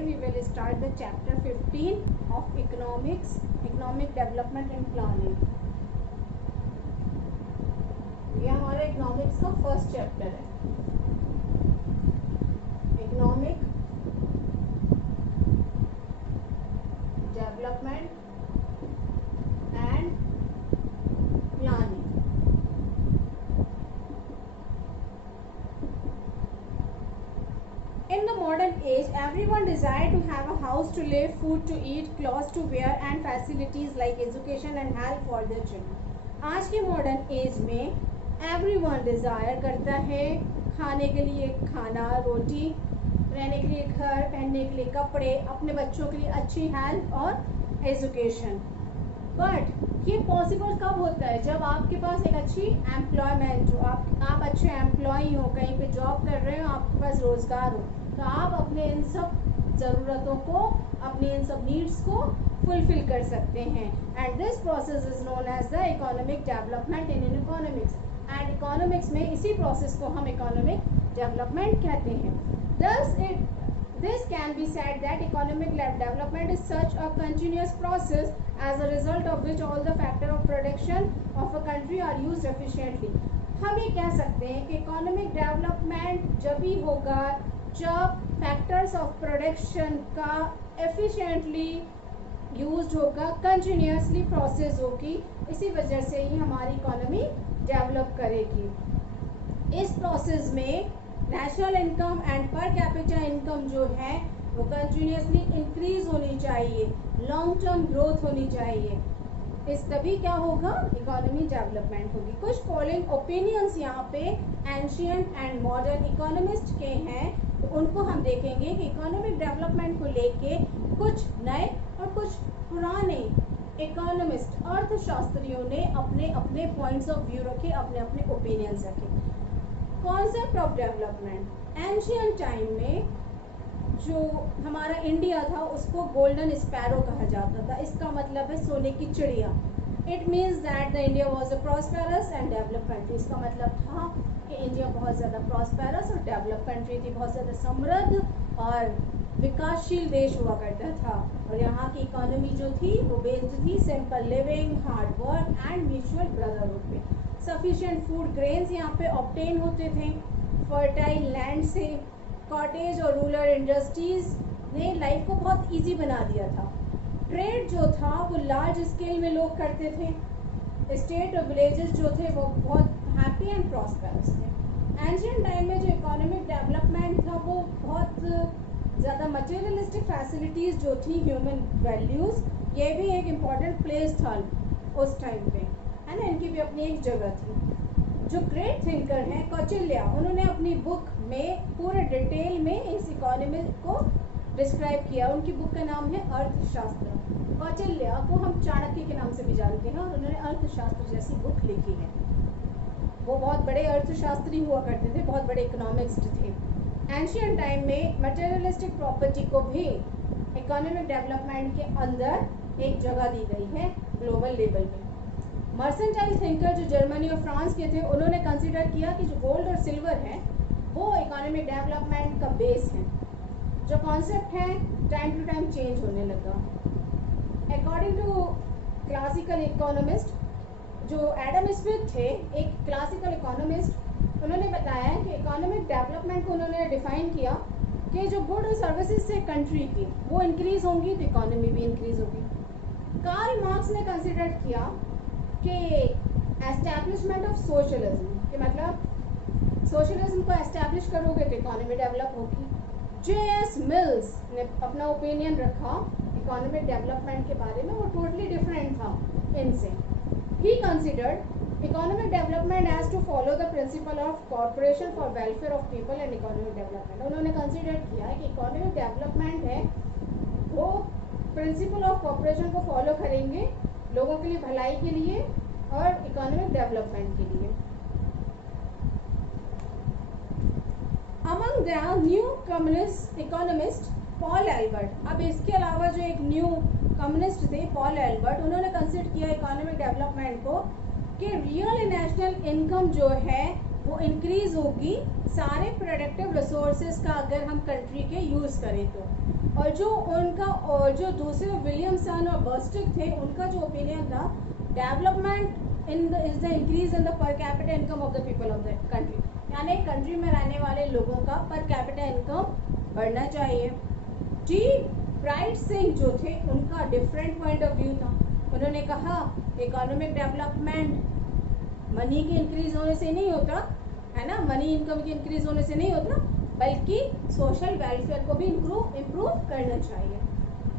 today we will start the chapter 15 of economics, economic development and planning. ये हमारा economics का first chapter है. Economic development and planning. In the modern age, everyone desires to have a house to live, food to eat, clothes to wear and facilities like education and health for their children. आज के modern age में everyone desire करता है खाने के लिए खाना, रोटी, रहने के लिए घर, पहनने के लिए कपड़े, अपने बच्चों के लिए अच्छी हेल्थ और एजुकेशन. बट ये पॉसिबल कब होता है? जब आपके पास एक अच्छी एम्प्लॉयमेंट हो, आप अच्छे एम्प्लॉय हो, कहीं पे जॉब कर रहे हो, आपके पास रोजगार हो, तो आप अपने इन सब ज़रूरतों को, अपने इन सब नीड्स को फुलफिल कर सकते हैं. And this process is known as the economic development in economics. And economics में इसी प्रोसेस को हम इकोनॉमिक डेवलपमेंट कहते हैं. This can be said that economic development is such a continuous process as a result of which all the factors of production of a country are used efficiently. हम ये कह सकते हैं कि इकोनॉमिक डेवलपमेंट जब भी होगा जब फैक्टर्स ऑफ प्रोडक्शन का एफिशिएंटली यूज्ड होगा, कंटिन्यूसली प्रोसेस होगी. इसी वजह से ही हमारी इकोनॉमी डेवलप करेगी. इस प्रोसेस में national income and per capita income जो है वो कंटिन्यूसली इंक्रीज होनी चाहिए, लॉन्ग टर्म ग्रोथ होनी चाहिए. इस तभी क्या होगा? इकोनॉमी डेवलपमेंट होगी. कुछ फॉलोइंग ओपिनियंस यहाँ पे एंशियंट एंड मॉडर्न इकोनॉमिस्ट के हैं, तो उनको हम देखेंगे कि इकोनॉमिक डेवलपमेंट को लेके कुछ नए और कुछ पुराने इकोनॉमिस्ट, अर्थशास्त्रियों ने अपने अपने पॉइंट्स ऑफ व्यू रखे, अपने अपने ओपिनियंस रखे. Concept of development ancient time में जो हमारा इंडिया था उसको गोल्डन स्पैरो कहा जाता था. इसका मतलब है सोने की चिड़िया. It means that the India was a prosperous and develop country. इसका मतलब था कि इंडिया बहुत ज़्यादा प्रॉस्पेरस और डेवलप कंट्री थी, बहुत ज़्यादा समृद्ध और विकासशील देश हुआ करता था. और यहाँ की इकोनॉमी जो थी वो बेस्ड थी simple living, hard work and mutual brotherhood पे. सफिशिएंट फूड ग्रेन्स यहाँ पे ऑब्टेन होते थे फर्टाइल लैंड से. कॉटेज और रूरल इंडस्ट्रीज ने लाइफ को बहुत इजी बना दिया था. ट्रेड जो था वो लार्ज स्केल में लोग करते थे. स्टेट और विलेजेस जो थे वो बहुत हैप्पी एंड प्रॉस्पेरस थे. एंशियंट टाइम में जो इकोनॉमिक डेवलपमेंट था वो बहुत ज़्यादा मटेरियलिस्टिक फैसिलिटीज़ जो थी, ह्यूमन वैल्यूज़, ये भी एक इम्पॉर्टेंट प्लेस था उस टाइम पे, है ना. इनकी भी अपनी एक जगह थी. जो ग्रेट थिंकर हैं कौटिल्य, उन्होंने अपनी बुक में पूरे डिटेल में इस इकोनॉमी को डिस्क्राइब किया. उनकी बुक का नाम है अर्थशास्त्र. कौटिल्य को हम चाणक्य के नाम से भी जानते हैं और उन्होंने अर्थशास्त्र जैसी बुक लिखी है. वो बहुत बड़े अर्थशास्त्री हुआ करते थे, बहुत बड़े इकोनॉमिस्ट थे. एंशियंट टाइम में मटेरियलिस्टिक प्रॉपर्टी को भी इकोनॉमिक डेवलपमेंट के अंदर एक जगह दी गई है ग्लोबल लेवल में. मर्सेंटाइल थिंकर जो जर्मनी और फ्रांस के थे, उन्होंने कंसिडर किया कि जो गोल्ड और सिल्वर है वो इकोनॉमिक डेवलपमेंट का बेस है. जो कॉन्सेप्ट है टाइम टू टाइम चेंज होने लगा. अकॉर्डिंग टू क्लासिकल इकोनॉमिस्ट जो एडम स्मिथ थे, एक क्लासिकल इकोनॉमिस्ट, उन्होंने बताया कि इकोनॉमिक डेवलपमेंट को उन्होंने डिफाइन किया कि जो गुड और सर्विसेज से कंट्री की वो इंक्रीज होंगी तो इकोनॉमी भी इंक्रीज होगी. कार्ल मार्क्स ने कंसिडर किया कि एस्टैब्लिशमेंट ऑफ सोशलिज्म, कि मतलब सोशलिज्म को एस्टैब्लिश करोगे तो इकोनॉमी डेवलप होगी. जे.एस. मिल्स ने अपना ओपिनियन रखा इकोनॉमिक डेवलपमेंट के बारे में, वो टोटली डिफरेंट था इनसे. He considered economic development as to follow the principle of corporation for welfare of people and economic development. उन्होंने कंसिडर किया कि इकोनॉमिक डेवलपमेंट है वो प्रिंसिपल ऑफ कॉर्पोरेशन को फॉलो करेंगे लोगों के लिए, भलाई के लिए और इकोनॉमिक डेवलपमेंट के लिए. Among the new communist economist Paul Albert. अब इसके अलावा जो एक न्यू कम्युनिस्ट थे पॉल एल्बर्ट, उन्होंने कंसिडर किया इकोनॉमिक डेवलपमेंट को कि रियल नेशनल इनकम जो है वो इंक्रीज होगी सारे प्रोडक्टिव रिसोर्सेज का अगर हम कंट्री के यूज करें तो. और जो उनका और जो दूसरे विलियमसन और बर्स्टिक थे, उनका जो ओपिनियन था, development is the increase in the पर capita income of the people of the country, यानी कंट्री में रहने वाले लोगों का पर कैपिटा इनकम बढ़ना चाहिए। टी ब्राइट सिंह जो थे, उनका डिफरेंट पॉइंट ऑफ व्यू था। उन्होंने कहा इकोनॉमिक डेवलपमेंट मनी के इंक्रीज होने से नहीं होता है ना, मनी इनकम के इंक्रीज होने से नहीं होता, बल्कि सोशल वेलफेयर को भी इम्प्रूव करना चाहिए।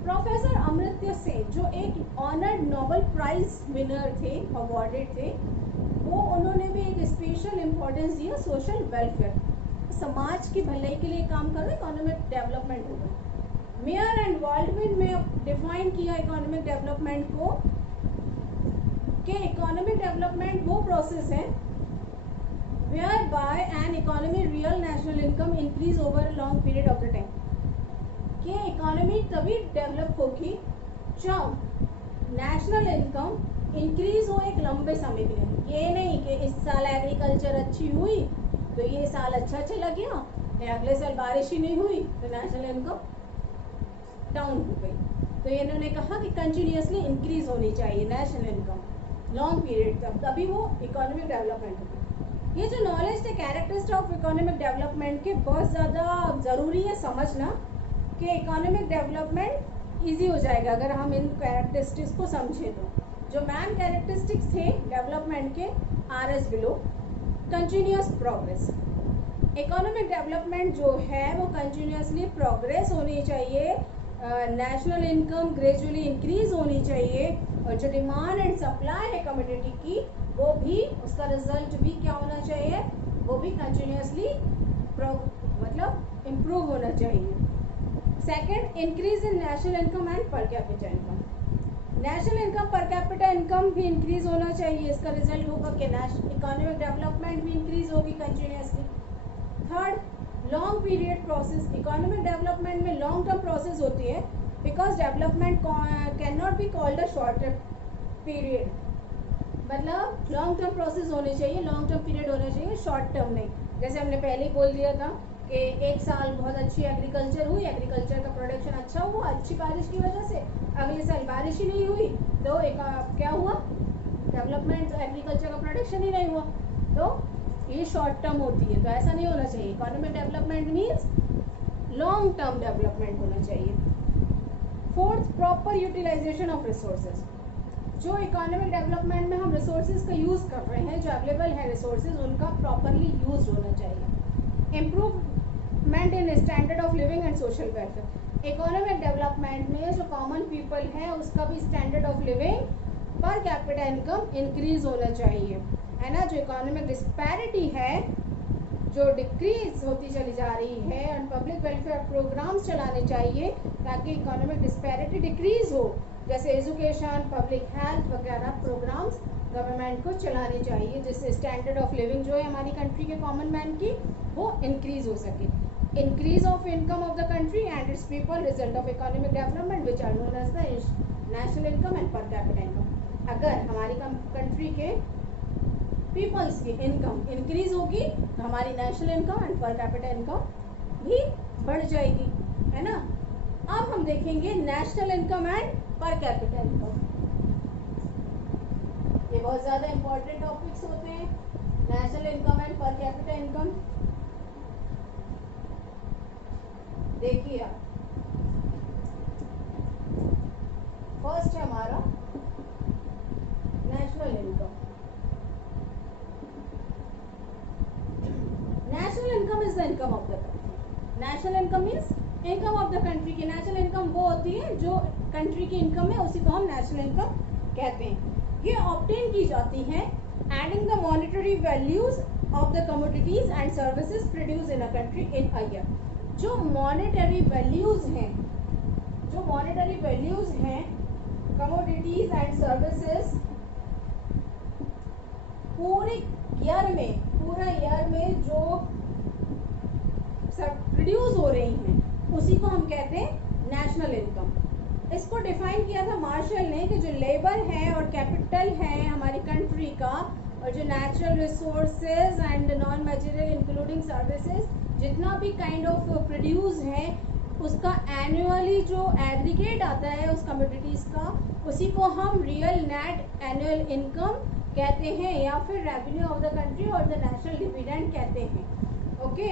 प्रोफेसर अमर्त्य सेन जो एक ऑनर्ड नोबेल प्राइज विनर थे, अवार्डेड थे, वो उन्होंने भी एक स्पेशल इम्पोर्टेंस दिया सोशल वेलफेयर, समाज की भलाई के लिए काम करो, इकोनॉमिक डेवलपमेंट होगा। मेयर एंड बॉल्डविन में डिफाइन किया इकोनॉमिक डेवलपमेंट को कि इकोनॉमिक डेवलपमेंट वो प्रोसेस है whereby an economy real national income increase over a long period of the time, कि इकोनॉमी तभी डेवलप होगी जब नेशनल इनकम इंक्रीज हो एक लंबे समय के लिए। ये नहीं कि इस साल एग्रीकल्चर अच्छी हुई तो ये साल अच्छा चला गया, अगले साल बारिश ही नहीं हुई तो नेशनल इनकम डाउन हो गई। तो इन्होंने कहा कि कंटिन्यूसली इंक्रीज होनी चाहिए नेशनल इनकम लॉन्ग पीरियड तक, तभी वो इकोनॉमिक डेवलपमेंट होगी। ये जो नॉलेज थे कैरेक्टरिस्टिक ऑफ इकोनॉमिक डेवलपमेंट के, बहुत ज़्यादा ज़रूरी है समझना कि इकोनॉमिक डेवलपमेंट ईजी हो जाएगा अगर हम इन कैरेक्टरिस्टिक्स को समझें। तो जो मैन कैरेक्टरिस्टिक्स थे डेवलपमेंट के, R S below, continuous progress. Economic development जो है वो कंटिन्यूसली प्रोग्रेस होनी चाहिए, नेशनल इनकम ग्रेजुअली इंक्रीज होनी चाहिए, और जो डिमांड एंड सप्लाई है कमोडिटी की, वो भी उसका रिजल्ट भी क्या होना चाहिए, वो भी कंटिन्यूसली मतलब इम्प्रूव होना चाहिए। Second, increase in national income and per capita income. National income per capita income भी इंक्रीज होना चाहिए, इसका रिजल्ट होगा कि इकोनॉमिक डेवलपमेंट भी इंक्रीज होगी continuously. Third, long period process. Economic development में लॉन्ग टर्म प्रोसेस होती है, because development can not be called a short period, मतलब लॉन्ग टर्म प्रोसेस होनी चाहिए, लॉन्ग टर्म पीरियड होना चाहिए, शॉर्ट टर्म नहीं। जैसे हमने पहले ही बोल दिया था कि एक साल बहुत अच्छी एग्रीकल्चर हुई, एग्रीकल्चर का प्रोडक्शन अच्छा हुआ अच्छी बारिश की वजह से, अगले साल बारिश ही नहीं हुई तो क्या हुआ, डेवलपमेंट एग्रीकल्चर का प्रोडक्शन ही नहीं हुआ, तो ये शॉर्ट टर्म होती है। तो ऐसा नहीं होना चाहिए। Economic development means long term development होना चाहिए। Fourth, proper utilisation of resources. जो इकोनॉमिक डेवलपमेंट में हम रिसोर्सेज का यूज़ कर रहे हैं, जो अवेलेबल है रिसोर्सेज, उनका प्रॉपरली यूज होना चाहिए। Improvement in standard of living and social welfare. Economic development में जो कॉमन पीपल है उसका भी स्टैंडर्ड ऑफ लिविंग, पर कैपिटा इनकम इंक्रीज होना चाहिए, है ना। जो इकोनॉमिक डिस्पैरिटी है जो डिक्रीज होती चली जा रही है, और पब्लिक वेलफेयर प्रोग्राम्स चलाने चाहिए ताकि इकोनॉमिक डिस्पैरिटी डिक्रीज हो, जैसे एजुकेशन, पब्लिक हेल्थ वगैरह प्रोग्राम्स गवर्नमेंट को चलाने चाहिए, जिससे स्टैंडर्ड ऑफ लिविंग जो है हमारी कंट्री के कॉमन मैन की, वो इंक्रीज हो सके। Increase of income of the country and its people, result of economic development which are known as the national income and per capita income. अगर हमारी कंट्री के पीपल्स की इनकम इंक्रीज होगी तो हमारी national income and per capita income भी बढ़ जाएगी, है ना। अब हम देखेंगे national income and per capita income. ये बहुत ज्यादा इंपॉर्टेंट टॉपिक्स होते हैं, national income and per capita income. देखिए आप, फर्स्ट है हमारा national income. National income is the income of the country. National income means income of the country की। नेशनल इनकम वो होती है जो कंट्री की इनकम है, उसी को हम नेशनल इनकम कहते हैं। ये ऑब्टेन की जाती है adding the monetary values of the commodities and services produce in a country in a year. जो मॉनेटरी वैल्यूज हैं, जो मॉनेटरी वैल्यूज हैं कमोडिटीज एंड सर्विसेज पूरे ईयर में, पूरा ईयर में जो प्रोड्यूस हो रही हैं, उसी को हम कहते हैं नेशनल इनकम। इसको डिफाइन किया था मार्शल ने कि जो लेबर है और कैपिटल है हमारी कंट्री का, और जो natural resources and non material including services, जितना भी काइंड ऑफ प्रोड्यूस है, उसका एनुअली जो एग्रीगेट आता है उस कमोडिटीज का, उसी को हम रियल नेट एनुअल इनकम कहते हैं या फिर रेवेन्यू ऑफ द कंट्री और द नेशनल डिविडेंड कहते हैं। ओके,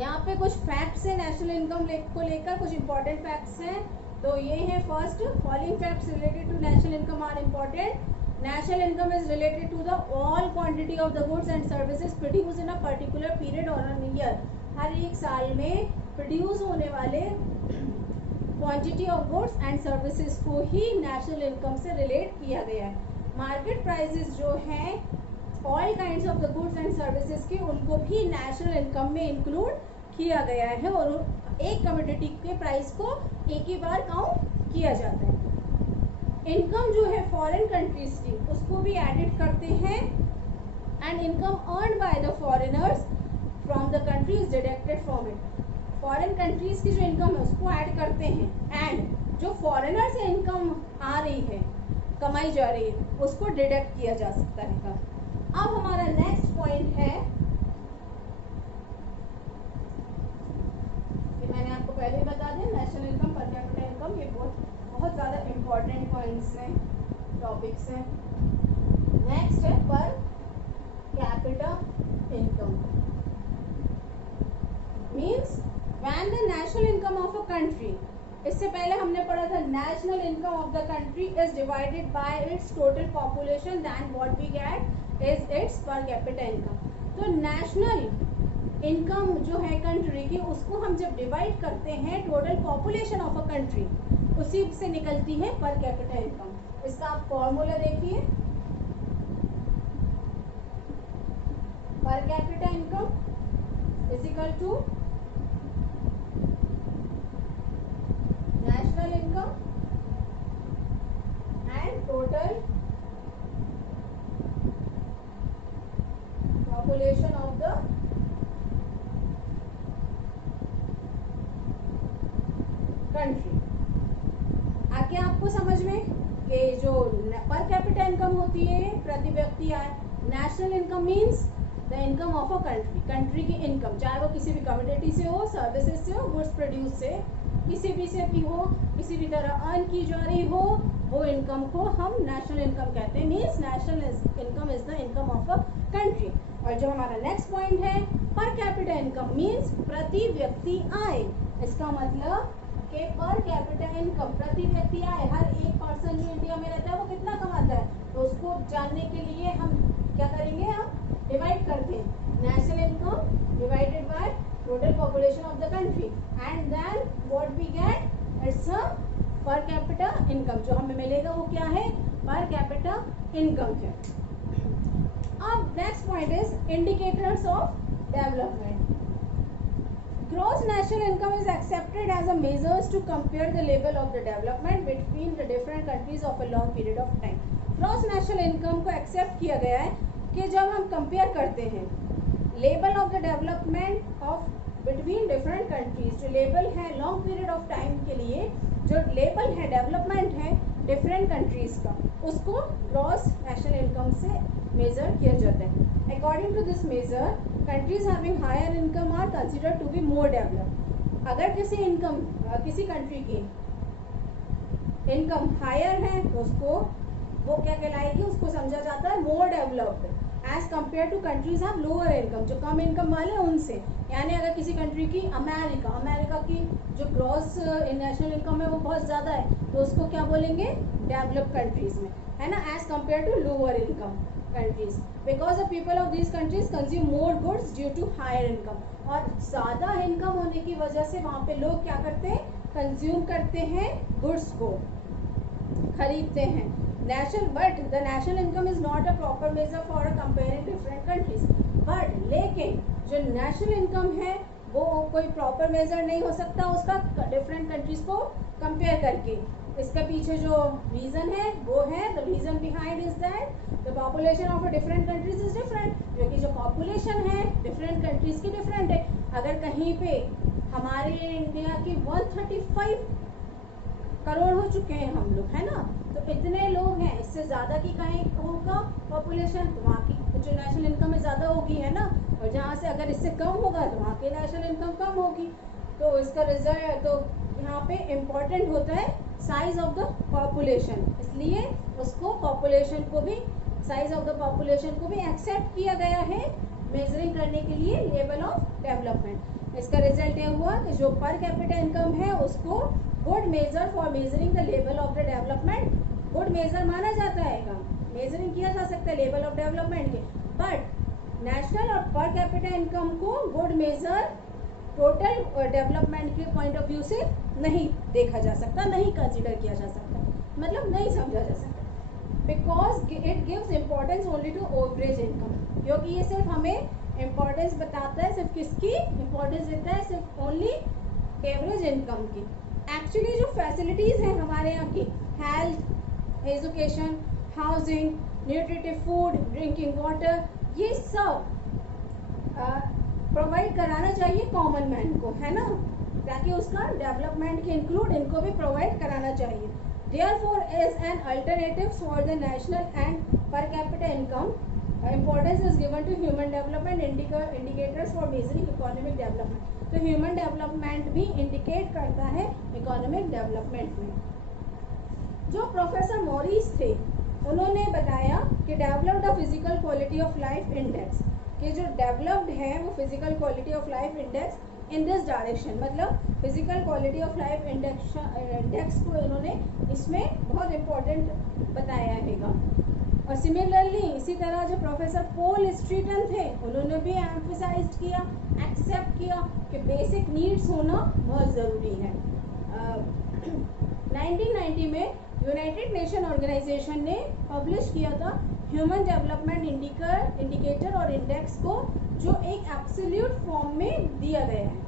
यहाँ पे कुछ फैक्ट्स हैं नेशनल इनकम को लेकर, कुछ इंपॉर्टेंट फैक्ट्स हैं। तो ये है first, following facts related to national income are important. National income is related to the all quantity of the goods and services produced in a particular period or a year। हर एक साल में produce होने वाले quantity of goods and services को ही national income से relate किया गया है। मार्केट प्राइसेस जो हैं all kinds of the goods and services के, उनको भी नेशनल इनकम में इंक्लूड किया गया है और एक कमोडिटी के प्राइस को एक ही बार काउंट किया जाता है। इनकम जो है फॉरेन कंट्रीज की, उसको भी एडिट करते हैं and income earn by the foreigners from the countries deducted from it. Foreign countries की जो इनकम है उसको ऐड करते हैं एंड जो फॉरेनर से इनकम आ रही है, कमाई जा रही है, उसको डिडक्ट किया जा सकता है। अब हमारा नेक्स्ट पॉइंट है, मैंने आपको पहले ही बता दिया, national income, per capita income, ये बहुत ज़्यादा इम्पोर्टेंट पॉइंट्स हैं, टॉपिक्स हैं। नेक्स्ट है per capita income, means when the national income of a country, इससे पहले हमने पढ़ा था national income of the country is divided by its total population, then what we get is its per capita income. तो national income जो है country की, उसको हम जब डिवाइड करते हैं total population of a country, उसी से निकलती है पर कैपिटा इनकम। इसका आप फॉर्मूला देखिए, per capita income is equal to national income and total population of the country. आगे आपको समझ में कि जो पर कैपिटा इनकम होती है प्रति व्यक्ति आय, national income means the income of a country, country की इनकम, चाहे वो किसी भी कमोडिटी से हो, सर्विसेज से हो, गुड्स प्रोड्यूस से, किसी भी से भी हो, किसी भी तरह अर्न की जा रही हो, वो इनकम को हम नेशनल इनकम कहते हैं। Means national income is the income of a country. और जो हमारा नेक्स्ट पॉइंट है पर कैपिटा इनकम मींस प्रति व्यक्ति आय। इसका मतलब कि पर कैपिटा इनकम, प्रति व्यक्ति आय, हर एक पर्सन जो इंडिया में रहता है वो कितना कमाता है, तो उसको जानने के लिए हम क्या करेंगे, हम डिवाइड करते हैं national income divided by total population of the country and then what we get it's a per capita income. जो हमें मिलेगा वो क्या है, पर कैपिटा इनकम है। अब next point is indicators of development. Gross national income is accepted as a measures to compare the level of the development between the different countries of a long period of time। Gross national income को accept किया गया है कि जब हम compare करते हैं level of the development of between different countries, जो level है long period of time के लिए, जो level है development है different countries का, उसको gross national income से measure किया जाता है। According to this measure, countries having higher income are considered to be more developed। अगर किसी कंट्री की इनकम हायर है तो उसको वो क्या कहलाएगी, उसको समझा जाता है more developed as compare to countries have lower income, जो कम इनकम वाले उनसे। यानी अगर किसी कंट्री की अमेरिका की जो ग्रॉस नेशनल इनकम है वो बहुत ज़्यादा है, तो उसको क्या बोलेंगे, डेवलप्ड कंट्रीज में, है ना, as compare to lower income countries, because the people of these countries consume more goods due to higher income. और ज़्यादा इनकम होने की वजह से वहाँ पे लोग क्या करते हैं, कंज्यूम करते हैं, गुड्स को खरीदते हैं। But the national income is not a proper measure for comparing different countries. But लेकिन जो नेशनल इनकम है वो कोई प्रॉपर मेजर नहीं हो सकता उसका डिफरेंट कंट्रीज को कंपेयर करके। इसके पीछे जो रीजन है वो है, the reason behind is that the population of different countries is different, क्योंकि जो पॉपुलेशन है डिफरेंट कंट्रीज की डिफरेंट है। अगर कहीं पे हमारे इंडिया की 135 करोड़ हो चुके हैं हम लोग, है ना, तो इतने लोग हैं, इससे ज़्यादा की कहीं होगा पॉपुलेशन तो वहाँ की जो नेशनल इनकम है ज़्यादा होगी, है ना, और जहाँ से अगर इससे कम होगा तो वहाँ की नेशनल इनकम कम होगी। तो इसका रिजल्ट तो यहाँ पे इम्पोर्टेंट होता है साइज ऑफ द पॉपुलेशन, इसलिए उसको पॉपुलेशन को भी साइज ऑफ द पॉपुलेशन को भी एक्सेप्ट किया गया है मेजरिंग करने के लिए लेवल ऑफ डेवलपमेंट। इसका रिजल्ट ये हुआ कि जो पर कैपिटा इनकम है उसको good measure for measuring the level of the development, good measure माना जाता है, मेजरिंग किया जा सकता है लेवल ऑफ डेवलपमेंट के, बट नेशनल और पर कैपिटा इनकम को गुड मेजर टोटल डेवलपमेंट के पॉइंट ऑफ व्यू से नहीं देखा जा सकता, नहीं कंसिडर किया जा सकता, मतलब नहीं समझा जा सकता, because it gives importance only to average income, क्योंकि ये सिर्फ हमें इम्पोर्टेंस बताता है, सिर्फ किसकी इम्पोर्टेंस देता है, सिर्फ ओनली एवरेज इनकम की। एक्चुअली जो फैसिलिटीज हैं हमारे यहाँ की, health, education, housing, nutritive food, drinking water, ये सब प्रोवाइड कराना चाहिए कॉमन मैन को, है ना, ताकि उसका डेवलपमेंट के इंक्लूड इनको भी प्रोवाइड कराना चाहिए। Therefore, as an alternative for the national and per capita income, importance is given to human development indicators for measuring economic development. तो human development भी indicate करता है economic development में। जो प्रोफेसर मॉरिस थे उन्होंने बताया कि develop the physical quality of life index, कि जो डेवलप्ड है वो physical quality of life index in this direction, मतलब physical quality of life index को इन्होंने इसमें बहुत इम्पोर्टेंट बताया है। और सिमिलरली इसी तरह जो प्रोफेसर पॉल स्ट्रीटन थे उन्होंने भी एम्फसाइज किया, एक्सेप्ट किया कि बेसिक नीड्स होना बहुत ज़रूरी है। 1990 में यूनाइटेड नेशन ऑर्गेनाइजेशन ने पब्लिश किया था ह्यूमन डेवलपमेंट इंडिकेटर और इंडेक्स को, जो एक एब्सोल्यूट फॉर्म में दिया गया है।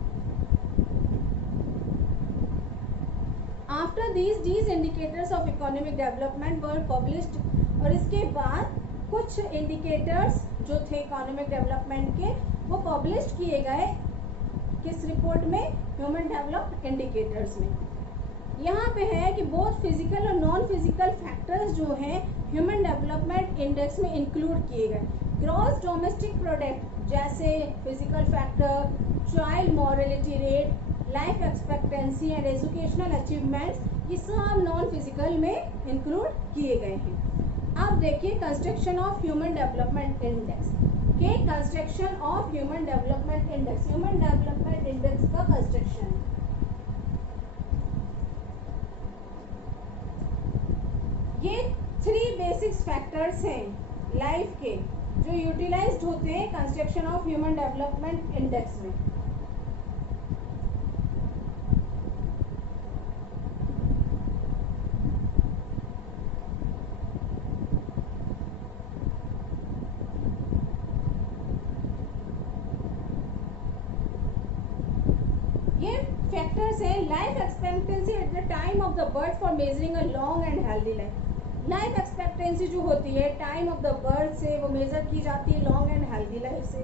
After these indicators of economic development were published, और इसके बाद कुछ इंडिकेटर्स जो थे इकोनॉमिक डेवलपमेंट के वो पब्लिश किए गए, किस रिपोर्ट में, ह्यूमन डेवलप इंडिकेटर्स में। यहाँ पे है कि बोथ फिजिकल और नॉन फिजिकल फैक्टर्स जो हैं ह्यूमन डेवलपमेंट इंडेक्स में इंक्लूड किए गए। ग्रॉस डोमेस्टिक प्रोडक्ट जैसे physical factor, child mortality rate, life expectancy and educational achievements, ये सब नॉन फिजिकल में इंक्लूड किए गए हैं। अब देखिए construction of human development index के, construction of human development index, human development index का कंस्ट्रक्शन। ये 3 बेसिक फैक्टर्स हैं लाइफ के जो यूटिलाइज्ड होते हैं construction of human development index में। ये फैक्टर्स हैं life expectancy at the time of the birth for measuring a long and healthy life. Life expectancy जो होती है टाइम ऑफ द बर्थ से वो मेजर की जाती है लॉन्ग एंड हेल्दी लाइफ से।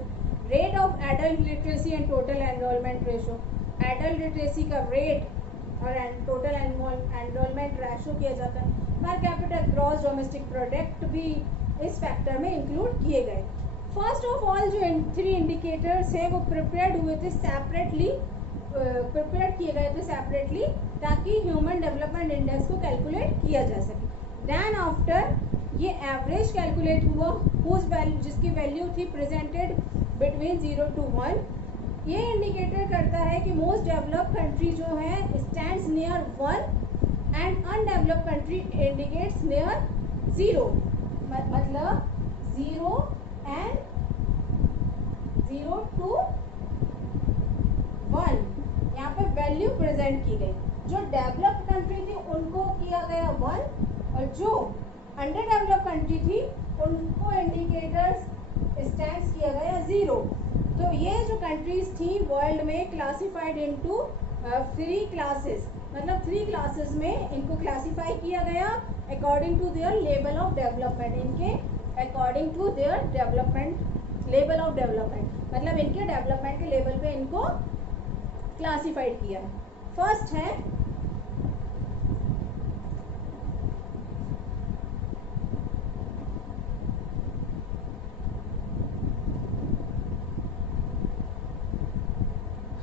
Rate of adult literacy and total enrolment ratio, adult literacy का रेट और टोटल एनरोलमेंट रेशो किया जाता है। Per capita gross domestic product भी इस फैक्टर में इंक्लूड किए गए। फर्स्ट ऑफ ऑल जो 3 इंडिकेटर्स हैं वो प्रिपेयर्ड हुए थे सेपरेटली, प्रिपेयर किए गए थे सेपरेटली ताकि ह्यूमन डेवलपमेंट इंडेक्स को कैलकुलेट किया जा सके। देन आफ्टर ये एवरेज कैलकुलेट हुआ हुज वैल्यू, जिसकी वैल्यू थी प्रेजेंटेड बिटवीन 0 to 1। ये इंडिकेटर करता है कि मोस्ट डेवलप्ड कंट्री जो है stands near 1 and undeveloped country indicates near 0, मतलब 0 and 0 to 1 यहाँ पे वैल्यू प्रेजेंट की गई। जो डेवलप्ड कंट्री थी उनको किया गया 1 और जो अंडर डेवलप कंट्री थी उनको इंडिकेटर्स स्टैंड्स किया गया 0। तो ये जो कंट्रीज थी वर्ल्ड में क्लासिफाइड इनटू 3 क्लासेस, मतलब 3 क्लासेस में इनको क्लासिफाई किया गया according to their level of development, इनके according to their development level of development, मतलब इनके डेवलपमेंट के लेवल पे इनको क्लासिफाइड किया है। फर्स्ट है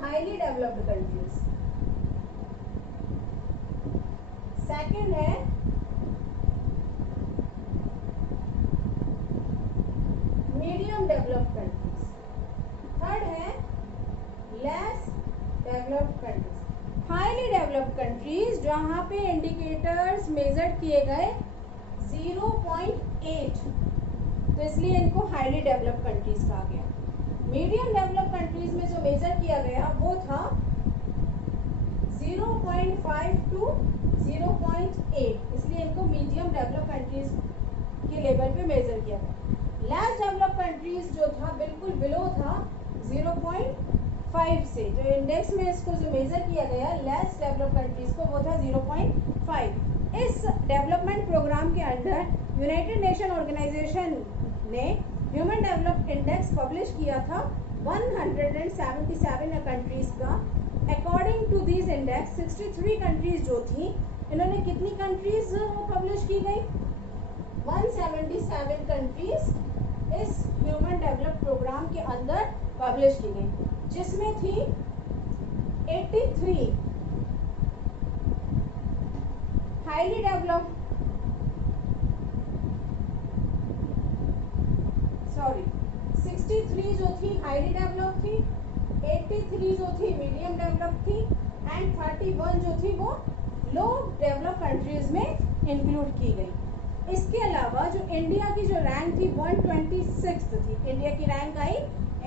हाईली डेवलप्ड कंट्रीज, सेकंड है मीडियम डेवलप्ड कंट्रीज, थर्ड है less developed countries. Highly developed countries जहां पे इंडिकेटर्स मेजर किए गए 0.8, तो इसलिए इनको हाईली डेवलप्ड कंट्रीज कहा गया। मीडियम डेवलप्ड कंट्रीज में जो मेजर किया गया वो था 0.5 to 0.8, इसलिए इनको मीडियम डेवलप्ड कंट्रीज के लेवल पे मेजर किया गया। लेस डेवलप्ड कंट्रीज जो था बिल्कुल बिलो था 0.5 से, जो इंडेक्स में इसको जो मेजर किया गया लेस डेवलप्ड कंट्रीज को वो था 0.5। इस डेवलपमेंट प्रोग्राम के अंडर यूनाइटेड नेशन ऑर्गेनाइजेशन ने ह्यूमन डेवलप्ड इंडेक्स पब्लिश किया था 177 कंट्रीज का। According to this index 63 countries जो थी, इन्होंने कितनी कंट्रीज पब्लिश की गई? 177 कंट्रीज इस ह्यूमन डेवलप्ड प्रोग्राम के अंदर पब्लिश की गई, जिसमें थी 83 हाईली डेवलप्ड 63 जो थी हाईली डेवलप्ड थी, 83 जो थी मीडियम डेवलप्ड थी एंड 31 जो थी वो लो डेवलप्ड कंट्रीज में इंक्लूड की गई। इसके अलावा जो इंडिया की जो रैंक थी 126 थी, इंडिया की रैंक आई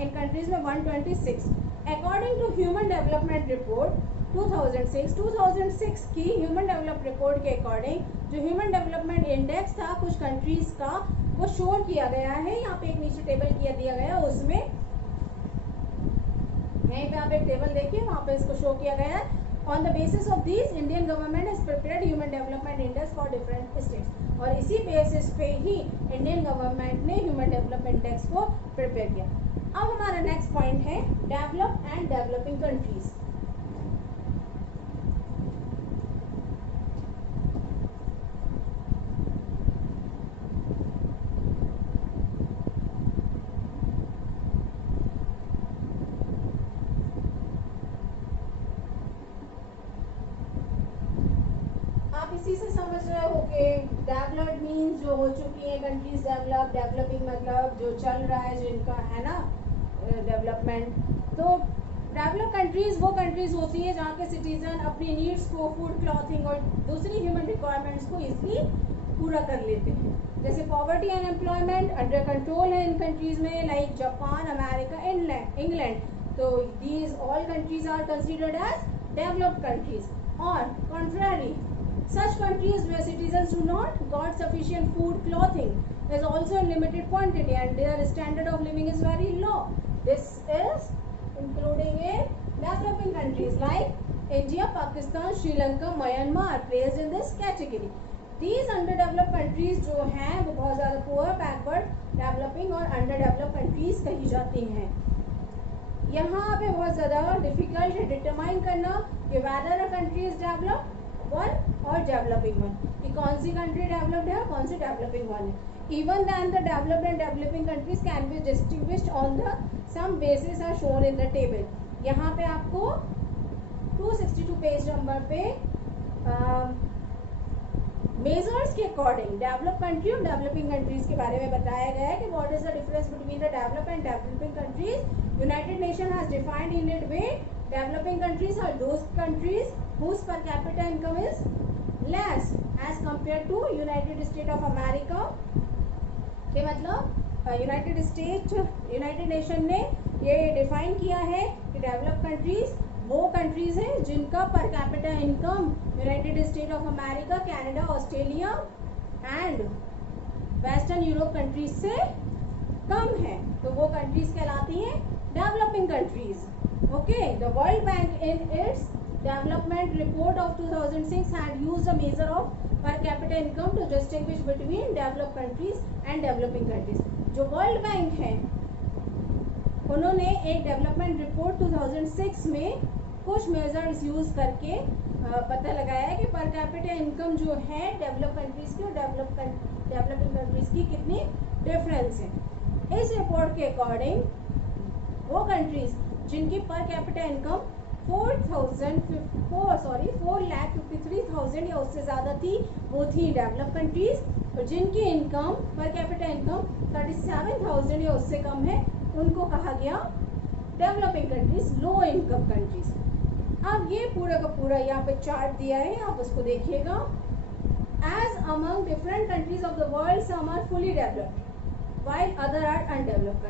इन कंट्रीज में 126। According to human development report 2006 की ह्यूमन डेवलप रिपोर्ट के अकॉर्डिंग जो ह्यूमन डेवलपमेंट इंडेक्स था कुछ कंट्रीज का वो शो किया गया है। यहाँ पे एक नीचे टेबल दिया गया, उसमें यहीं पे आप एक टेबल देखिए, वहाँ पे इसको शो किया गया है। On the basis of these, Indian government has prepared Human Development Index for different states, और इसी बेसिस पे ही इंडियन गवर्नमेंट ने ह्यूमन डेवलपमेंट इंडेक्स को प्रिपेयर किया। अब हमारा नेक्स्ट पॉइंट है डेवलप एंड डेवलपिंग कंट्रीज। इसी से समझ रहे हो कि डेवलप्ड मीन्स जो हो चुकी है कंट्रीज डेवलप, डेवलपिंग मतलब जो चल रहा है जिनका है ना डेवलपमेंट। तो डेवलप कंट्रीज वो कंट्रीज होती है जहाँ के सिटीजन अपनी नीड्स को फूड, क्लॉथिंग और दूसरी ह्यूमन रिक्वायरमेंट्स को इजीली पूरा कर लेते हैं। जैसे poverty and employment under control है इन कंट्रीज में, लाइक जापान, अमेरिका, इंग्लैंड। तो these all countries are considered as developed countries. और contrary, such countries where citizens do not got sufficient food, clothing is also in limited quantity and their standard of living is very low. This is including in developing countries like India, Pakistan, Sri Lanka, Myanmar placed in this category. These underdeveloped countries जो हैं वो बहुत ज़्यादा poor, backward, developing और underdeveloped countries कही जाती हैं। यहाँ पे बहुत ज़्यादा difficult है determine करना कि whether a country is developed one और डेवलपिंग वन, कि कौन सी कंट्री डेवलप्ड है और कौन सी डेवलपिंग वन है। Even then the developed and developing countries can be distinguished on the some basis are shown in the table. यहाँ पे आपको 262 पेज नंबर पे मेजर्स के अकॉर्डिंग डेवलप कंट्री और डेवलपिंग कंट्रीज के बारे में बताया गया है कि what is the difference between the develop and developing countries. United Nation has defined in it way developing countries are those countries whose per capita income is less as compared to United States of America। के मतलब United nation ने ये define किया है कि develop countries वो countries हैं जिनका पर capita income United state of America, Canada, Australia and western Europe countries से कम है, तो वो कंट्रीज कहलाती हैं developing countries. Okay, the world bank in its development report of 2006 had used a measure of per capita income to distinguish between developed countries and developing countries। जो world bank है उन्होंने एक डेवलपमेंट रिपोर्ट 2006 में कुछ measures use करके पता लगाया है कि पर कैपिटा इनकम जो है डेवलप कंट्रीज की और डेवलपिंग कंट्रीज की कितनी डिफरेंस है। इस रिपोर्ट के अकॉर्डिंग वो कंट्रीज जिनकी पर कैपिटा इनकम 4,53,000 या उससे ज़्यादा थी, वो थी डेवलप कंट्रीज, और जिनकी इनकम पर कैपिटा इनकम 37,000 या उससे कम है उनको कहा गया developing countries, low income countries. अब ये पूरा का पूरा यहाँ पे चार्ट दिया है, आप उसको देखिएगा। As among different countries of the world, some are fully developed while other are underdeveloped।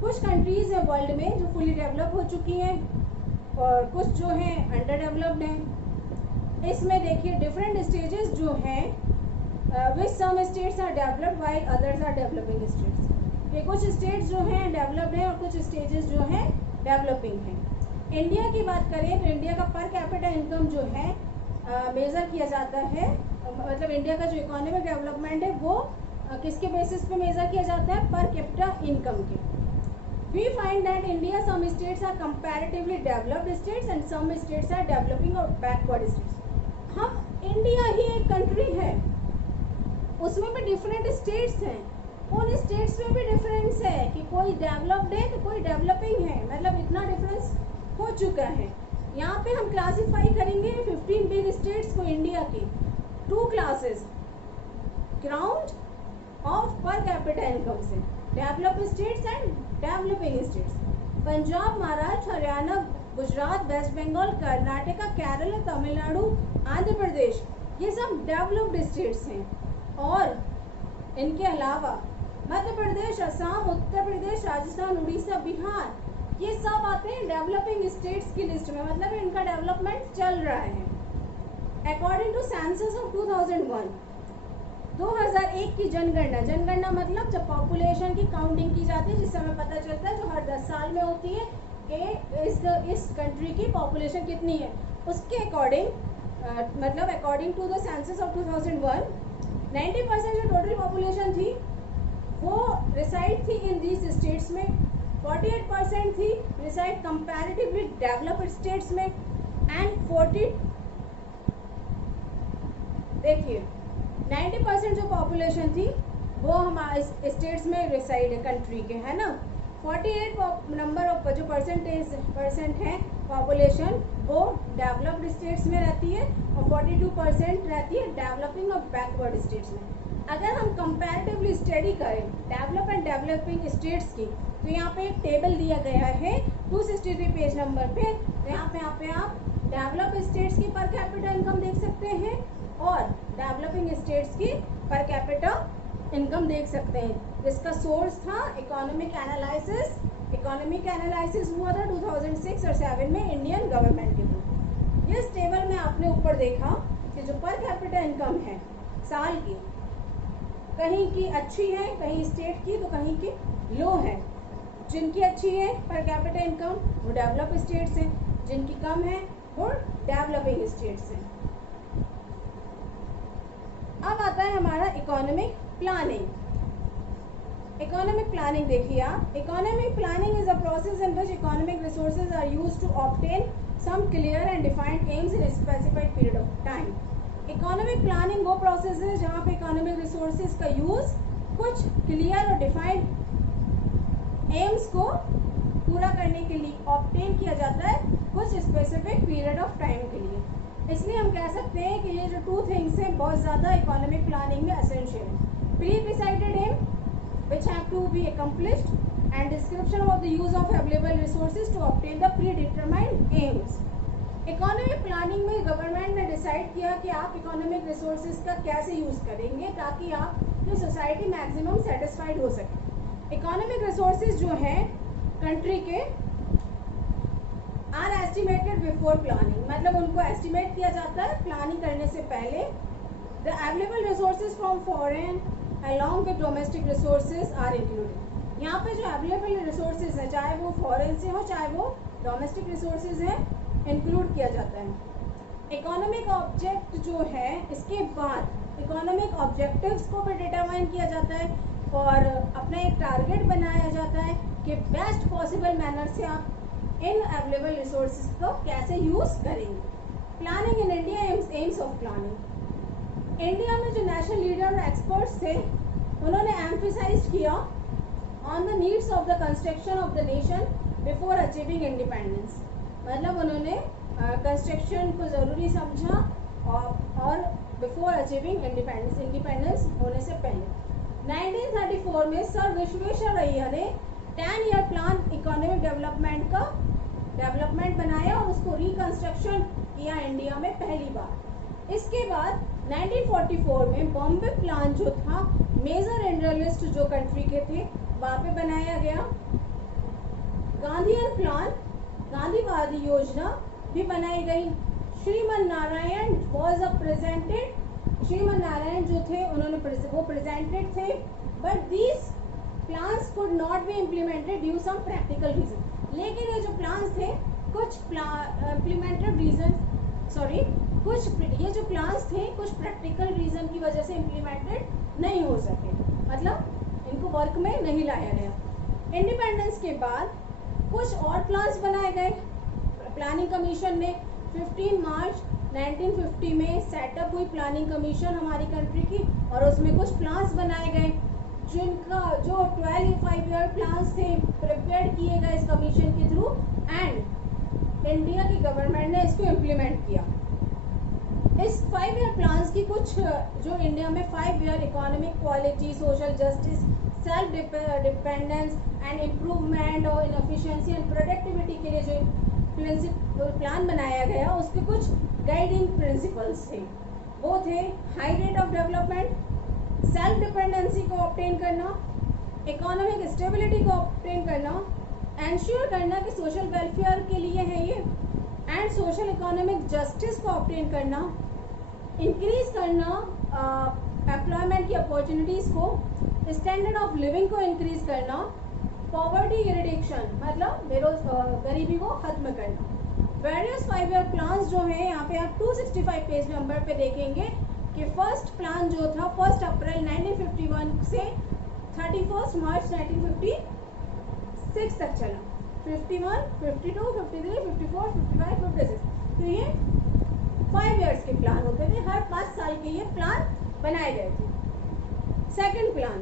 कुछ कंट्रीज हैं वर्ल्ड में जो फुली डेवलप हो चुकी हैं और कुछ जो हैं अंडर डेवलप्ड हैं। इसमें देखिए डिफरेंट स्टेजेस जो हैं, which some states are developed while others are developing states। ये कुछ स्टेट्स जो हैं डेवलप्ड हैं और कुछ स्टेजेस जो हैं डेवलपिंग हैं। इंडिया की बात करें तो इंडिया का पर कैपिटा इनकम जो है मेजर किया जाता है, मतलब इंडिया का जो इकोनॉमिक डेवलपमेंट है वो किसके बेसिस पे मेजर किया जाता है, पर कैपिटा इनकम के। We find that India some states are comparatively developed states and some states are developing और बैकवर्ड स्टेट्स। हम इंडिया ही एक कंट्री है, उसमें भी डिफरेंट स्टेट्स हैं, उन स्टेट्स में भी डिफरेंस है कि कोई डेवलप्ड है तो कोई डेवलपिंग है, मतलब इतना डिफरेंस हो चुका है। यहाँ पे हम क्लासिफाई करेंगे 15 बिग स्टेट्स को इंडिया के, 2 classes ground of per capita income से, developed states and developing states. Punjab, Maharashtra, Haryana, Gujarat, West Bengal, Karnataka, Kerala, Tamil Nadu, Andhra Pradesh, ये सब डेवलप्ड स्टेट्स हैं। और इनके अलावा मध्य प्रदेश, असम, उत्तर प्रदेश, राजस्थान, उड़ीसा, बिहार, ये सब आते हैं डेवलपिंग स्टेट्स की लिस्ट में, मतलब इनका डेवलपमेंट चल रहा है। अकॉर्डिंग टू सेंसस ऑफ 2001 की जनगणना मतलब जब पॉपुलेशन की काउंटिंग की जाती है, जिससे हमें पता चलता है जो हर 10 साल में होती है कि इस कंट्री की पॉपुलेशन कितनी है, उसके अकॉर्डिंग मतलब according to the census of 2001 90% जो टोटल पॉपुलेशन थी वो रिसाइड थी इन दीज स्टेट्स में, 48% थी रिसाइड कंपैरेटिवली डेवलप्ड स्टेट्स में, एंड 90% जो पॉपुलेशन थी वो हमारे स्टेट्स में रिसाइड है कंट्री के, है ना। 48 नंबर ऑफ जो परसेंट है पॉपुलेशन वो डेवलप्ड स्टेट्स में रहती है और 42% रहती है डेवलपिंग और बैकवर्ड स्टेट्स में। अगर हम कंपैरेटिवली स्टडी करें डेवलप एंड डेवलपिंग स्टेट्स की, तो यहाँ पे एक टेबल दिया गया है 263 पेज नंबर पे। यहाँ पे आप डेवलप्ड स्टेट्स की पर कैपिटा इनकम देख सकते हैं और डेवलपिंग स्टेट्स की पर कैपिटा इनकम देख सकते हैं, जिसका सोर्स था इकोनॉमिक एनालिसिस हुआ था 2006 और 2007 में इंडियन गवर्नमेंट के थ्रू। इस टेबल में आपने ऊपर देखा कि जो पर कैपिटा इनकम है साल की, कहीं की अच्छी है, कहीं स्टेट की तो कहीं की लो है। जिनकी अच्छी है पर कैपिटा इनकम वो डेवलप्ड स्टेट्स हैं, जिनकी कम है वो डेवलपिंग स्टेट्स हैं। अब आता है हमारा इकोनॉमिक प्लानिंग। इकोनॉमिक प्लानिंग देखिए आप, economic planning is a process in which economic resources are used to obtain some clear and defined aims in specified period of time. Economic planning वो process है जहाँ पे इकोनॉमिक रिसोर्सेज का use कुछ clear और defined aims को पूरा करने के लिए ऑब्टेन किया जाता है कुछ स्पेसिफिक पीरियड ऑफ टाइम के लिए। इसलिए हम कह सकते हैं कि ये जो 2 थिंग्स हैं बहुत ज़्यादा इकोनॉमिक प्लानिंग में एसेंशियल है। Pre decided aim which have to be accomplished and description of the use of available resources to obtain the predetermined aims। Economic planning में गवर्नमेंट ने डिसाइड किया कि आप इकोनॉमिक रिसोर्सेज का कैसे यूज करेंगे ताकि आपकी सोसाइटी मैक्सिमम सेटिस्फाइड हो सके। इकोनॉमिक रिसोर्सेज जो हैं कंट्री के आर एस्टिमेटेड बिफोर प्लानिंग, मतलब उनको एस्टिमेट किया जाता है प्लानिंग करने से पहले। The available resources from foreign along with domestic resources are included। यहाँ पे जो अवेलेबल रिसोर्सेज हैं चाहे वो फॉरेन से हो चाहे वो डोमेस्टिक रिसोर्सेज हैं इंक्लूड किया जाता है। इकोनॉमिक ऑब्जेक्ट जो है इसके बाद इकोनॉमिक ऑब्जेक्टिव्स को भी डिटरमाइन किया जाता है और अपना एक टारगेट बनाया जाता है कि बेस्ट पॉसिबल मैनर से आप इन अवेलेबल रिसोर्सेज को कैसे यूज करेंगे। Planning in India AIIMS of planning. India में जो नेशनल लीडर और एक्सपर्ट्स थे उन्होंने एम्फेसाइज किया on the needs of the construction of the nation before achieving independence, मतलब उन्होंने कंस्ट्रक्शन को ज़रूरी समझा और बिफोर अचीविंग इंडिपेंडेंस, इंडिपेंडेंस होने से पहले। 1934 में सर विश्वेश्वरैया ने 10 ईयर प्लान इकोनॉमिक डेवलपमेंट का डेवलपमेंट बनाया और उसको रिकंस्ट्रक्शन किया इंडिया में पहली बार। इसके बाद 1944 में बॉम्बे प्लान जो था मेजर इंडस्ट्रियलिस्ट जो कंट्री के थे वहाँ पे बनाया गया। गांधीयन प्लान, गांधीवादी योजना भी बनाई गई। Shriman Narayan was a presented, Shriman Narayan जो थे उन्होंने वो प्रेजेंटेड थे, but these plans could not be implemented due some practical reason. लेकिन ये जो प्लान्स थे कुछ इम्प्लीमेंटेड रीजन कुछ ये जो प्लान्स थे कुछ प्रैक्टिकल रीजन की वजह से इम्प्लीमेंटेड नहीं हो सके, मतलब इनको वर्क में नहीं लाया गया। इंडिपेंडेंस के बाद कुछ और प्लान्स बनाए गए। प्लानिंग कमीशन ने 15 मार्च 1950 में सेटअप हुई प्लानिंग कमीशन हमारी कंट्री की, और उसमें कुछ प्लान्स बनाए गए जिनका जो 12 5-ईयर प्लान्स थे प्रिपेयर किए गए इस कमीशन के थ्रू, एंड इंडिया की गवर्नमेंट ने इसको इम्प्लीमेंट किया। इस 5-ईयर प्लान्स की कुछ जो इंडिया में five year economic quality, social justice, self dependence and improvement और एफिशिएंसी एंड प्रोडक्टिविटी के लिए जो प्लान बनाया गया उसके कुछ गाइडिंग प्रिंसिपल्स थे। वो थे high rate of development, self dependency को ऑब्टेन करना, इकोनॉमिक स्टेबिलिटी को ऑब्टेन करना, एंश्योर करना कि सोशल वेलफेयर के लिए है ये, एंड सोशल इकोनॉमिक जस्टिस को ऑब्टेन करना, इंक्रीज करना एम्प्लॉयमेंट की अपॉर्चुनिटीज को, स्टैंडर्ड ऑफ लिविंग को इंक्रीज करना, पॉवर्टी इरेडिक्शन मतलब गरीबी को खत्म करना। वेरियस 5-ईयर प्लान्स जो हैं यहाँ पे आप 265 पेज नंबर पे देखेंगे कि फर्स्ट प्लान जो था 1 अप्रैल 1951 से 31 मार्च 1956 तक चला। 51, 52, 53, 54, 55, 56, तो ये 5 ईयर्स के प्लान होते थे, हर 5 साल के ये प्लान बनाए गए थे। सेकंड प्लान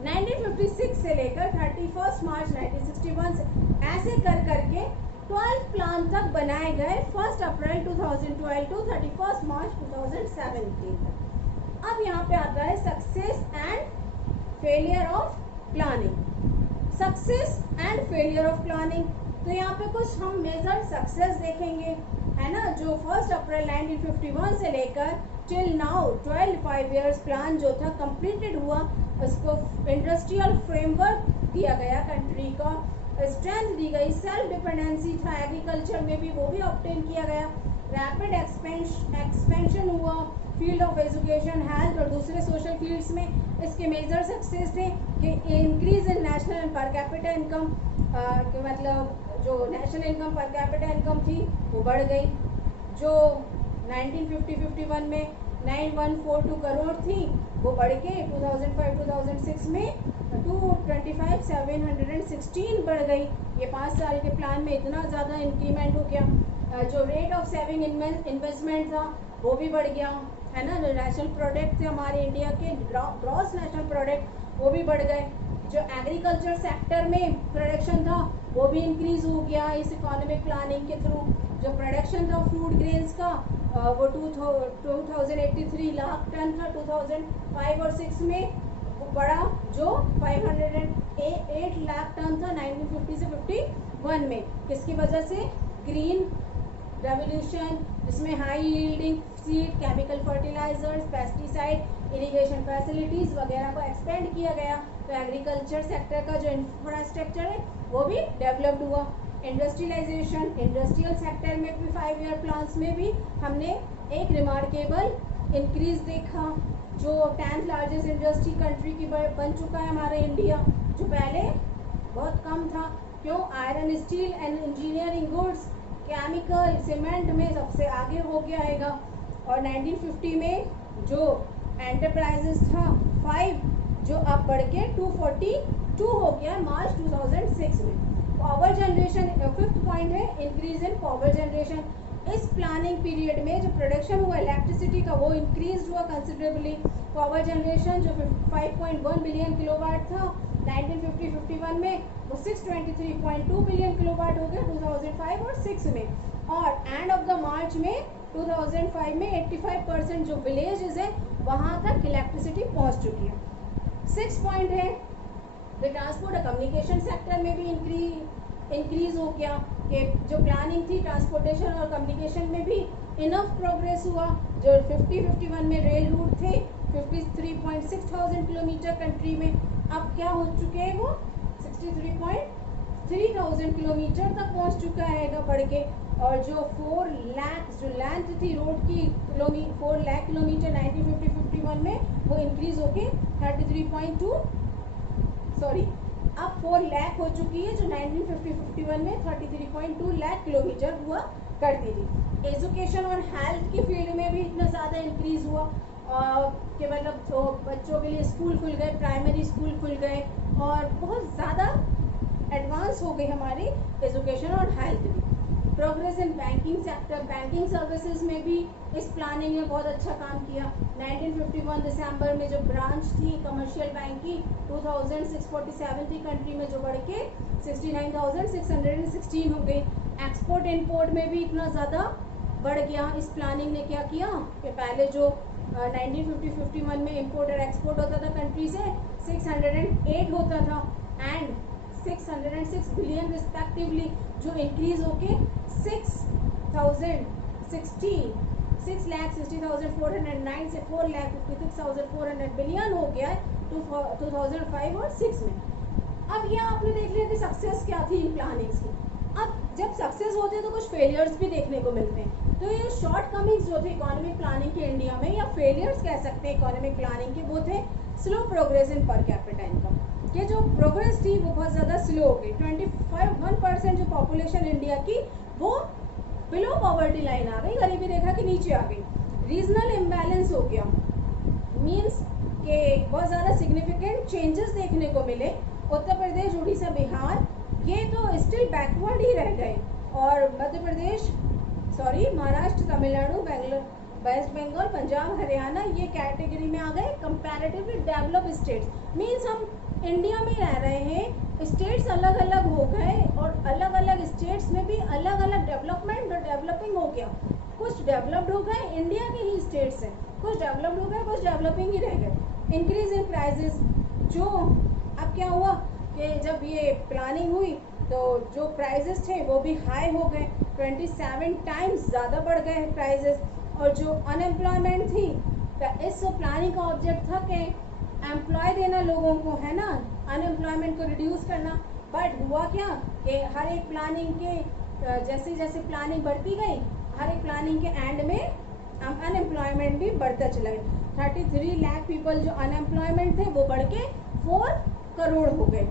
1956 से लेकर 31 मार्च 1961 से ऐसे कर करके 12 प्लान तक बनाए गए 1 अप्रैल 2012 टू 31 मार्च 2017 तक। अब यहाँ पे आता है success and failure of planning. Success and failure of planning, तो यहाँ पे कुछ हम मेजर सक्सेस देखेंगे, है ना, जो 1 अप्रैल 1951 से लेकर टिल नाउ 12 5 ईयर्स प्लान जो था कंप्लीटेड हुआ। उसको इंडस्ट्रियल फ्रेमवर्क दिया गया, कंट्री का स्ट्रेंथ दी गई, सेल्फ डिपेंडेंसी था एग्रीकल्चर में भी, वो भी ऑब्टेन किया गया, रैपिड एक्सपेंशन हुआ फील्ड ऑफ एजुकेशन, हेल्थ और दूसरे सोशल फील्ड्स में। इसके मेजर सक्सेस थे कि इंक्रीज इन नेशनल पर कैपिटा इनकम, मतलब जो national income per capita income थी वो बढ़ गई, जो 1950-51 में 9142 करोड़ थी वो बढ़ के 2005-2006 में 225,716 बढ़ गई। ये 5 साल के प्लान में इतना ज़्यादा इंक्रीमेंट हो गया। जो रेट ऑफ सेविंग इन्वेस्टमेंट था वो भी बढ़ गया, है ना, जो नेशनल प्रोडक्ट थे हमारे इंडिया के ग्रॉस नेशनल प्रोडक्ट वो भी बढ़ गए। जो एग्रीकल्चर सेक्टर में प्रोडक्शन था वो भी इंक्रीज हो गया इस इकोनॉमिक प्लानिंग के थ्रू। जो प्रोडक्शन था फूड ग्रेन्स का वो 2083 लाख टन था 2005 और 6 में, वो बढ़ा जो 508 लाख टन था 1950 से 51 में। किसकी वजह से? ग्रीन रेवोल्यूशन, जिसमें high yielding seed, chemical fertilisers, pesticide, irrigation facilities वगैरह को एक्सपेंड किया गया। तो एग्रीकल्चर सेक्टर का जो इंफ्रास्ट्रक्चर है वो भी डेवलप्ड हुआ। इंडस्ट्रियलाइजेशन, इंडस्ट्रियल सेक्टर में भी 5 ईयर प्लान्स में भी हमने एक रिमार्केबल इंक्रीज देखा। जो 10th लार्जेस्ट इंडस्ट्री कंट्री की बन चुका है हमारा इंडिया, जो पहले बहुत कम था। क्यों? Iron, steel and engineering goods, chemical, cement में सबसे आगे हो गया है। और 1950 में जो एंटरप्राइजेस था 5, जो अब बढ़ के 242 हो गया मार्च 2006 में। पावर जनरेशन 5th पॉइंट है, इंक्रीज इन पावर जनरेशन। इस प्लानिंग पीरियड में जो प्रोडक्शन हुआ इलेक्ट्रिसिटी का वो इंक्रीज हुआ कंसिडरेबली। पावर जनरेशन जो 5.1 बिलियन किलोवाट था 1950-51 में वो 623.2 बिलियन किलोवाट हो गया 2005 और 6 में, और एंड ऑफ द मार्च में 2005 में 85% जो विलेजेस है वहां तक इलेक्ट्रिसिटी पहुंच चुकी है। 6 पॉइंट है द ट्रांसपोर्ट और कम्युनिकेशन सेक्टर में भी इंक्रीज हो गया कि जो प्लानिंग थी ट्रांसपोर्टेशन और कम्युनिकेशन में भी इनफ प्रोग्रेस हुआ। जो 50-51 में रेल रूट थे 53,600 किलोमीटर कंट्री में, अब क्या हो चुके हैं वो 63,300 किलोमीटर तक पहुंच चुका है बढ़ के। और जो 4 लाख जो लेंथ थी रोड की 4 लाख किलोमीटर 1950-51 में वो इंक्रीज होके 33.2 सॉरी अब 4 लाख हो चुकी है, जो 1950-51 में 33.2 लाख किलोमीटर हुआ करती थी। एजुकेशन और हेल्थ की फील्ड में भी इतना ज़्यादा इंक्रीज हुआ कि मतलब तो बच्चों के लिए स्कूल खुल गए, प्राइमरी स्कूल खुल गए और बहुत ज़्यादा एडवांस हो गई हमारी एजुकेशन और हेल्थ भी। Progress in banking sector, banking services में भी इस प्लानिंग ने बहुत अच्छा काम किया। 1951 दिसंबर में जो ब्रांच थी कमर्शियल बैंक की 2647 थी कंट्री में, जो बढ़ के 69,616 हो गई। एक्सपोर्ट इंपोर्ट में भी इतना ज़्यादा बढ़ गया। इस प्लानिंग ने क्या किया कि पहले जो 1950-51 में इंपोर्ट और एक्सपोर्ट होता था कंट्री से 608 होता था एंड 606 बिलियन रिस्पेक्टिवली, जो इंक्रीज होके 6,60,409 से 4,56,400 बिलियन हो गया 2005 और 6 में। अब यहाँ आपने देख लिया कि सक्सेस क्या थी इन प्लानिंग्स की। अब जब सक्सेस होते हैं तो कुछ फेलियर्स भी देखने को मिलते हैं। तो ये शॉर्ट कमिंग्स जो थे इकोनॉमिक प्लानिंग के इंडिया में, या फेलियर्स कह सकते हैं इकोनॉमिक प्लानिंग के, वो थे स्लो प्रोग्रेस इन पर कैपिटा इनकम। ये जो प्रोग्रेस थी वो बहुत ज़्यादा स्लो हो गई। 1% जो पॉपुलेशन इंडिया की वो बिलो पॉवर्टी लाइन आ गई, गरीबी रेखा के नीचे आ गई। रीजनल इम्बैलेंस हो गया, मीन्स के बहुत ज़्यादा सिग्निफिकेंट चेंजेस देखने को मिले। उत्तर प्रदेश, उड़ीसा, बिहार ये तो स्टिल बैकवर्ड ही रह गए, और मध्य प्रदेश महाराष्ट्र, तमिलनाडु, वेस्ट बंगाल, पंजाब, हरियाणा ये कैटेगरी में आ गए कंपैरेटिवली डेवलप्ड स्टेट्स। मीन्स हम इंडिया में रह रहे हैं, स्टेट्स अलग अलग हो गए और अलग अलग स्टेट्स में भी अलग अलग डेवलपमेंट और डेवलपिंग हो गया। कुछ डेवलप्ड हो गए, इंडिया के ही स्टेट्स हैं, कुछ डेवलप्ड हो गए, कुछ डेवलपिंग ही रह गए। इंक्रीज इन प्राइजेस, जो अब क्या हुआ कि जब ये प्लानिंग हुई तो जो प्राइजेस थे वो भी हाई हो गए, 27 टाइम्स ज़्यादा बढ़ गए प्राइजेस। और जो अनएम्प्लॉयमेंट थी, इस प्लानिंग का ऑब्जेक्ट था कि एम्प्लॉय देना लोगों को, है ना, अनएम्प्लॉयमेंट को रिड्यूस करना। बट हुआ क्या कि हर एक प्लानिंग के जैसे जैसे प्लानिंग बढ़ती गई, हर एक प्लानिंग के एंड में अनएम्प्लॉयमेंट भी बढ़ता चला गया। 33 लाख पीपल जो अनएम्प्लॉयमेंट थे वो बढ़ के 4 करोड़ हो गए।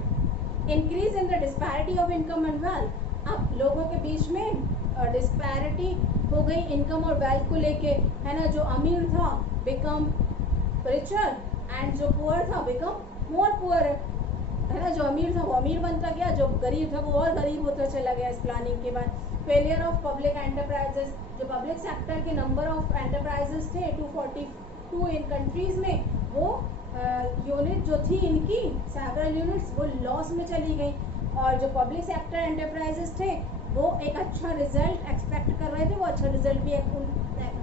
Increase in the disparity of income and wealth, अब लोगों के बीच में डिस्पैरिटी हो गई इनकम और वेल्थ को लेके, है ना। जो अमीर था बिकम रिचर एंड जो पुअर था बिकम मोर पुअर, है ना। जो अमीर था वो अमीर बनता गया, जो गरीब था वो और गरीब होता चला गया इस प्लानिंग के बाद। फेलियर ऑफ पब्लिक एंटरप्राइजेस, जो पब्लिक सेक्टर के नंबर ऑफ एंटरप्राइजेस थे 242 इन कंट्रीज में, वो यूनिट जो थी इनकी सेवरल यूनिट्स वो लॉस में चली गई। और जो पब्लिक सेक्टर एंटरप्राइजेस थे वो एक अच्छा रिजल्ट एक्सपेक्ट कर रहे थे, वो अच्छा रिजल्ट भी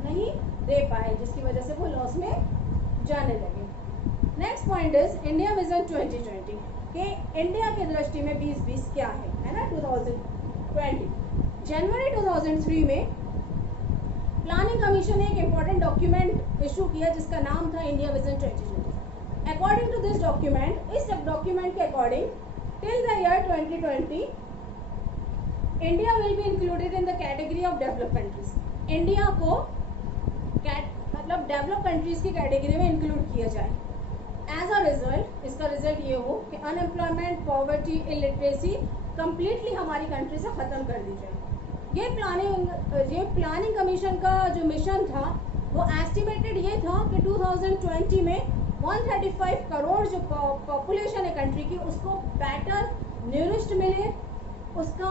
नहीं दे पाए, जिसकी वजह से वो लॉस में जाने लगे। Next point is India vision 2020 के इंडिया की दृष्टि में 2020 क्या है ना। 2020 जनवरी 2003 में प्लानिंग कमीशन ने एक इम्पॉर्टेंट डॉक्यूमेंट इशू किया जिसका नाम था India vision 2020। According to this document, इस डॉक्यूमेंट के according till the year 2020 India will be included in the category of developed countries. India को मतलब डेवलप कंट्रीज की कैटेगरी में इंक्लूड किया जाए। एज अ रिजल्ट, इसका रिजल्ट ये हो कि अनएम्प्लॉयमेंट, पॉवर्टी, इलिटरेसी कंप्लीटली हमारी कंट्री से ख़त्म कर दी जाए। ये प्लानिंग कमीशन का जो मिशन था वो एस्टिमेटेड ये था कि 2020 में 135 करोड़ जो पॉपुलेशन है कंट्री की उसको बेटर न्यूरिश्ड मिले, उसका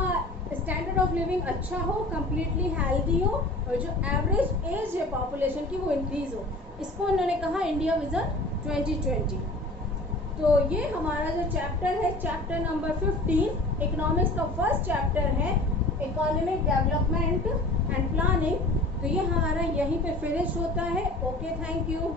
स्टैंडर्ड ऑफ लिविंग अच्छा हो, कम्प्लीटली हेल्दी हो, और जो एवरेज एज है पॉपुलेशन की वो इंक्रीज हो। इसको उन्होंने कहा इंडिया विजन 2020। तो ये हमारा जो चैप्टर है, चैप्टर नंबर 15, इकोनॉमिक्स का फर्स्ट चैप्टर है, इकोनॉमिक डेवलपमेंट एंड प्लानिंग। तो ये हमारा यहीं पे फिनिश होता है। Okay, thank you.